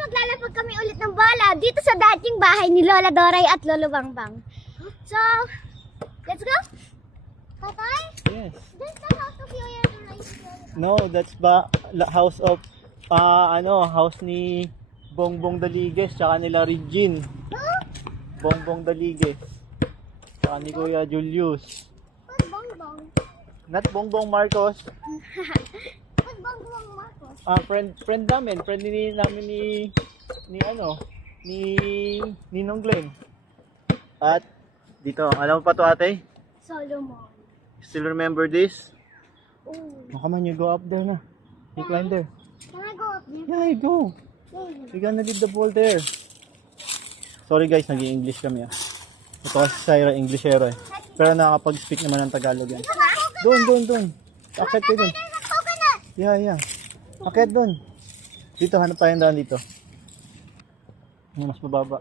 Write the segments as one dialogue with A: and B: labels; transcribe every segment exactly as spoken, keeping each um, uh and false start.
A: maglalapag kami ulit ng bola dito sa dating bahay ni Lola Doray at Lolo Bangbang. So, let's go? Tatay?
B: Yes.
A: This the house of Yoya Doray.
B: No, that's ba la- house of ah ano, house ni Bongbong Daliges tsaka nila Regine.
A: Huh?
B: Bongbong Daliges. Tsaka ni Kuya Julius.
A: What's Bongbong?
B: Not Bongbong Marcos.
A: What's Bongbong Marcos?
B: Ah, friend friend namin, friend ni namin ni ni ano, ni Ninong Glenn. At dito, alam mo pa to ate?
A: Solomon.
B: Still remember this?
A: Oh.
B: Oh, come on, you go up there na. You climb there.
A: Can I go up there?
B: Yeah, you go.
A: Maybe.
B: You're gonna leave the ball there. Sorry guys, nag-i-English kami ah. Ito kasi si Syra, Englishero eh. Pero nakakapag-speak naman ng Tagalog yan. Doon, doon, doon. Akit kayo doon.
A: There's a coconut.
B: Yeah, yeah. Akit doon. Dito, hanap tayong daan dito. Yung mas mababa.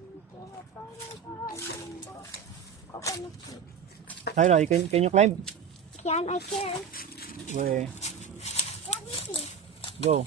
A: Coconut.
B: Syra, you can, can you climb?
A: Can I can?
B: Wait,
A: Let me see.
B: go.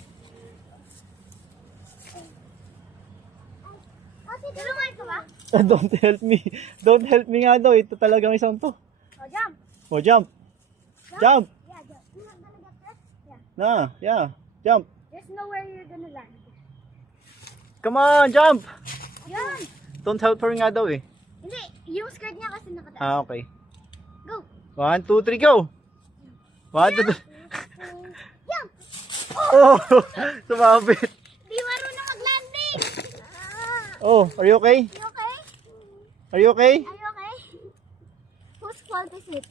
A: Okay, tulungan ko ba?
B: Don't help me. Don't help me nga daw. Ito talagang isang to.
A: Oh, jump.
B: Oh, jump. Jump.
A: Yeah, jump. You're not gonna get this? Yeah.
B: Na, yeah. Jump.
A: There's nowhere you're gonna land.
B: Come on, jump.
A: Yan.
B: Don't help her nga daw eh.
A: Hindi, yung skirt niya kasi nakataas.
B: Ah, okay.
A: Go.
B: One, two, three, go. One, two, three.
A: Jump.
B: Oh, sumabit.
A: Di marunong mag-landing. Ah,
B: Oh, are you okay?
A: you okay?
B: Are you okay?
A: Are you okay? Whose fault is it?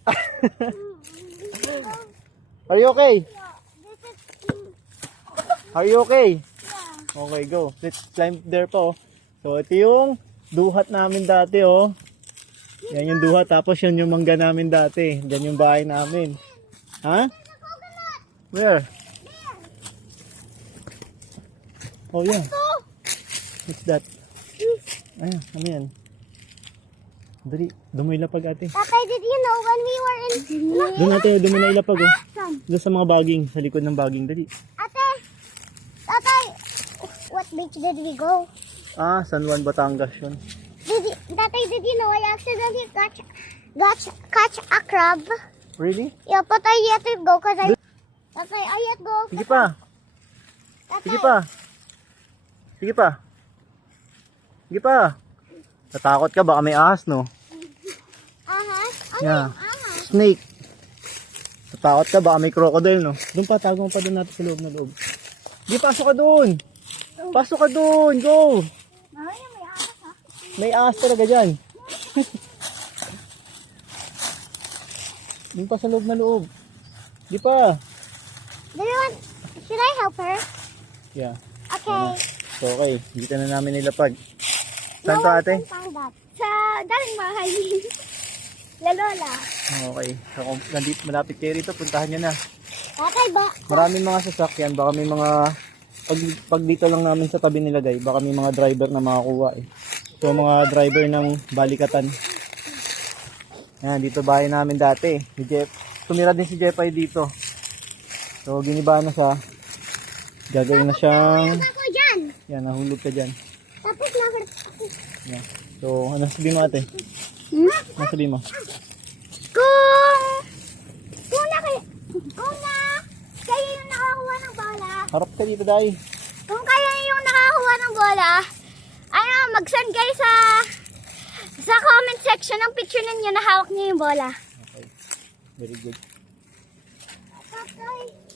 B: Are you okay?
A: Yeah, this is...
B: Are you okay?
A: Yeah.
B: Okay, go. Let's climb there po. So, ito yung duhat namin dati, oh. Yan yung duhat. Tapos, yun yung mangga namin dati. Yan yung bahay namin. Ha?
A: There's a coconut.
B: Where?
A: There.
B: Oh, yeah.
A: So,
B: What's that? Ayan, ano yan? Dali, dumoy lapag ate.
A: Tatay, did you know when we were in...
B: Doon ate, dumoy na ilapag, oh.
A: Saan?
B: Doon sa mga baging, sa likod ng baging. Dali.
A: Ate! Tatay! What beach did we go?
B: Ah, San Juan, Batangas yun.
A: Did you, Tatay, did you know I accidentally catch, catch, catch a crab?
B: Really?
A: Yeah, but I yet to go because I... Tatay, I yet go.
B: Sige pa.
A: Tatay,
B: Sige pa. Sige pa. Sige pa. Natakot ka, baka may ahas, no?
A: Ahas? Ano
B: Yeah.
A: yung ahas?
B: Snake. Natakot ka, baka may crocodile, no? Doon pa, tago mo pa doon natin sa loob na loob. Sige, pasok ka doon. Pasok ka doon, go.
A: Ay, may ahas ha?
B: May ahas talaga dyan. Doon pa sa loob na loob. Sige pa.
A: Do you want... Should I help her?
B: Yeah.
A: Okay.
B: So, okay. Dito na namin nilapag.
A: No
B: Saan to
A: one
B: ate?
A: can find that. Sa daling bahay. La Lola.
B: Okay. So, kung nandito, malapit kayo rito, puntahan nyo na.
A: Tatay ba?
B: Maraming mga sasakyan. Baka may mga... Pag, pag dito lang namin sa tabi nilagay, baka may mga driver na makakuha eh. So, mga driver ng balikatan. Yan, dito bahay namin dati. Si Jeff. Tumira din si Jeff ay dito. So, giniba na siya. Gagawin na siyang...
A: Ako dyan.
B: Yan, nahulog ka dyan.
A: Tapos nakit ako.
B: Yan. So, ano sabi mo ate?
A: Hmm?
B: Ano sabi mo?
A: Kung... Kung na kayo... Kung na... Kayo yung nakakuha ng bola.
B: Harap ka dito, Day.
A: Kung kayo yung nakakuha ng bola, ano, mag-send kayo sa... Sa comment section ng picture ninyo na hawak niyo yung bola.
B: Okay. Very good.
A: Tatay.